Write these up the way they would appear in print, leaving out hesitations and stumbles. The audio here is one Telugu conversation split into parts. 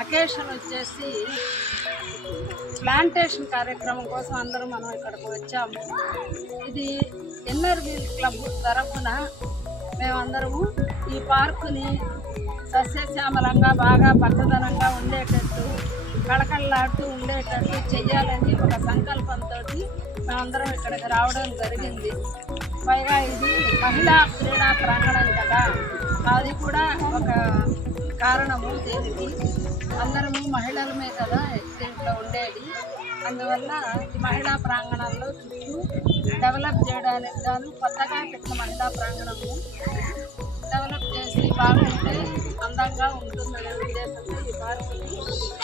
అకేషన్ వచ్చేసి ప్లాంటేషన్ కార్యక్రమం కోసం అందరూ మనం ఇక్కడికి వచ్చాము. ఇది ఇన్నర్ వీల్ క్లబ్ తరఫున మేమందరము ఈ పార్కుని సస్యశ్యామలంగా బాగా పచ్చదనంగా ఉండేటట్టు కళకళలాడుతూ ఉండేటట్టు చెయ్యాలని ఒక సంకల్పంతో మేమందరం ఇక్కడికి రావడం జరిగింది. పైగా ఇది మహిళా క్రీడా ప్రాంగణం కదా, అది కూడా ఒక కారణము. దీనికి అందరము మహిళలమే కదా దీంట్లో ఉండేది. అందువల్ల ఈ మహిళా ప్రాంగణంలో చుట్టూ డెవలప్ చేయడానికి గాను కొత్తగా పెట్టిన మహిళా ప్రాంగణము డెవలప్ చేసి బాగుంటే అందంగా ఉంటుందనే ఉద్దేశంతో ఈ పార్కుని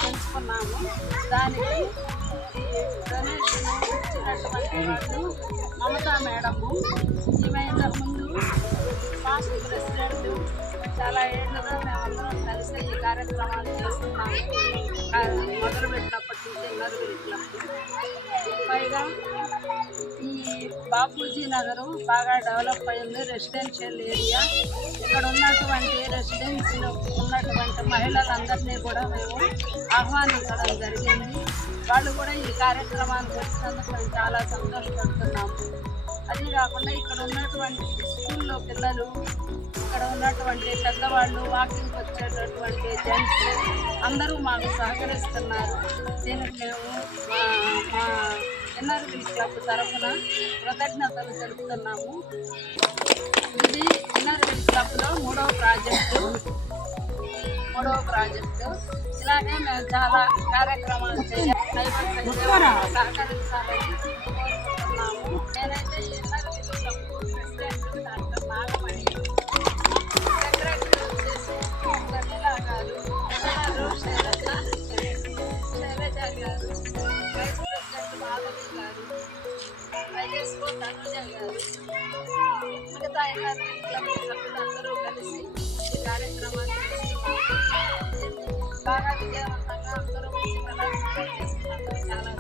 ఎంచుకున్నాము. దానికి డొనేషన్ ఇచ్చినటువంటి వాళ్ళు మమతా మేడము. ఈమె ఇంతకుముందు పాస్ట్ ప్రెసిడెంట్. చాలా ఏళ్ళుగా మేమందరం కలిసి ఈ కార్యక్రమాలు చేస్తున్నాము. మొదలుపెట్టినప్పటి నుంచి ఇన్నర్ క్లబ్. పైగా ఈ బాపూజీ నగరం బాగా డెవలప్ అయింది, రెసిడెన్షియల్ ఏరియా. ఇక్కడ ఉన్నటువంటి రెసిడెన్సీలో ఉన్నటువంటి మహిళలందరినీ కూడా మేము ఆహ్వానించడం జరిగింది. వాళ్ళు కూడా ఈ కార్యక్రమానికి వచ్చినందుకు మేము చాలా సంతోషపడుతున్నాము. అది కాకుండా ఇక్కడ ఉన్నటువంటి స్కూల్లో పిల్లలు, ఇక్కడ ఉన్నటువంటి పెద్దవాళ్ళు, వాకింగ్కి వచ్చేటటువంటి జెంట్స్ అందరూ మాకు సహకరిస్తున్నారు. దీనికి మేము మా ఇన్నర్ వీల్ క్లబ్ తరఫున కృతజ్ఞతలు తెలుపుతున్నాము. ఇది ఇన్నర్ వీల్ క్లబ్లో మూడవ ప్రాజెక్టు. ఇలాగే మేము చాలా కార్యక్రమాలు చేయాలి, సహకరించాలని కోరుకుంటున్నాము. నేనైతే inner wheel club president doctor Nagamani, secretary వచ్చేసి గలీలా గారు, శైలజ గారు, వైస్ ప్రెసిడెంట్ మాధవి గారు, వైఎస్ఓ తనుజ గారు, మిగతా ఇన్నర్ వీల్ క్లబ్ సభ్యులందరూ కలిసి ఈ కార్యక్రమాన్ని బాగా విజయవంతంగా అందరూ వచ్చి చేస్తున్నందుకు చాలా